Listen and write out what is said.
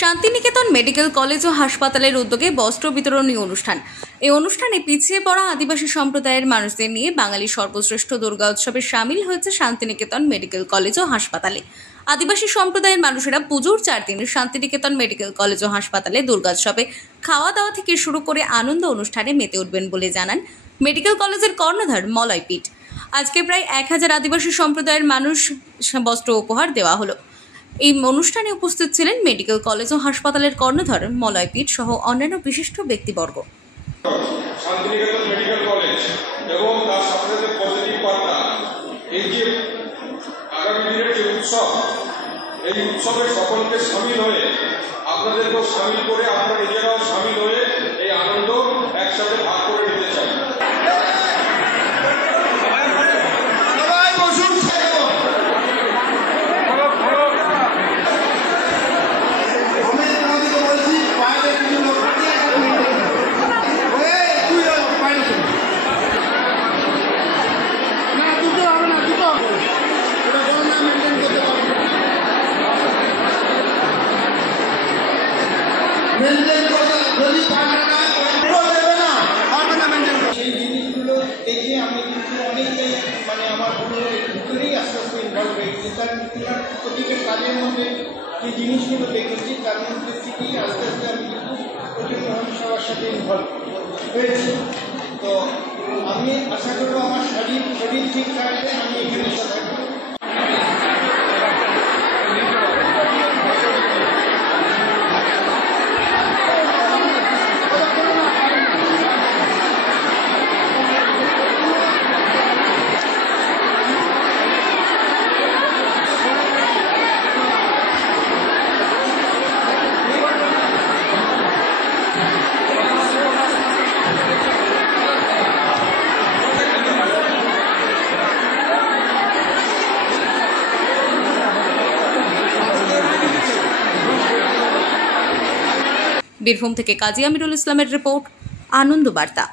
Santiniketan medical college ও হাসপাতালের উদ্যোগে বস্ত্র বিতরণী অনুষ্ঠান। এই অনুষ্ঠানে পিছিয়ে পড়া আদিবাসী সম্প্রদায়ের মানুষদের নিয়ে বাঙালি সর্বশ্রেষ্ঠ দুর্গা উৎসবে সামিল হয়েছে শান্তিনিকেতন মেডিকেল কলেজ ও হাসপাতালে। আদিবাসী সম্প্রদায়ের মানুষেরা পুজোর 4 দিন শান্তিনিকেতন মেডিকেল কলেজ ও হাসপাতালে দুর্গোৎসবে খাওয়া দাওয়া থেকে শুরু করে আনন্দ অনুষ্ঠানে মেতে উঠবেন বলে জানান মেডিকেল কলেজের কর্ণধার মলয় পিট। আজকে প্রায় 1000 আদিবাসী সম্প্রদায়ের মানুষ বস্ত্র উপহার দেওয়া হলো। এই অনুষ্ঠানে উপস্থিত ছিলেন মেডিকেল কলেজ ও হাসপাতালের কর্ণধার মলয় পিট সহ অন্যান্য বিশিষ্ট ব্যক্তিবর্গ। শান্তিনিকেতন মেডিকেল কলেজ এবং তার সাথে সাথে পজিটিভ বার্তা, এই যে আগামী দিনের যে উৎসব, এই উৎসবে সকলকে সামিল হয়ে, আপনাদেরকেও সামিল করে, আপনারা নিজেরাও সামিল হয়ে এই আনন্দ একসাথে ভাগ করে নিতে চাই। সেই জিনিসগুলো দেখে আমি কিন্তু অনেকটাই আমার ভিতরেই আস্তে আস্তে ইনভলভ হয়ে গেছি। তার প্রত্যেকটা কাজের মধ্যে যে জিনিসগুলো দেখেছি তার মধ্যে থেকেই আস্তে আস্তে আমি কিন্তু প্রতিমোহন সবার সাথে ইনভলভ হয়েছি। তো আমি আশা করবো আমার শরীর ঠিক থাকলে আমি এখানে থাকবো। বীরভূম থেকে কাজী আমিরুল ইসলামের রিপোর্ট, আনন্দ বার্তা।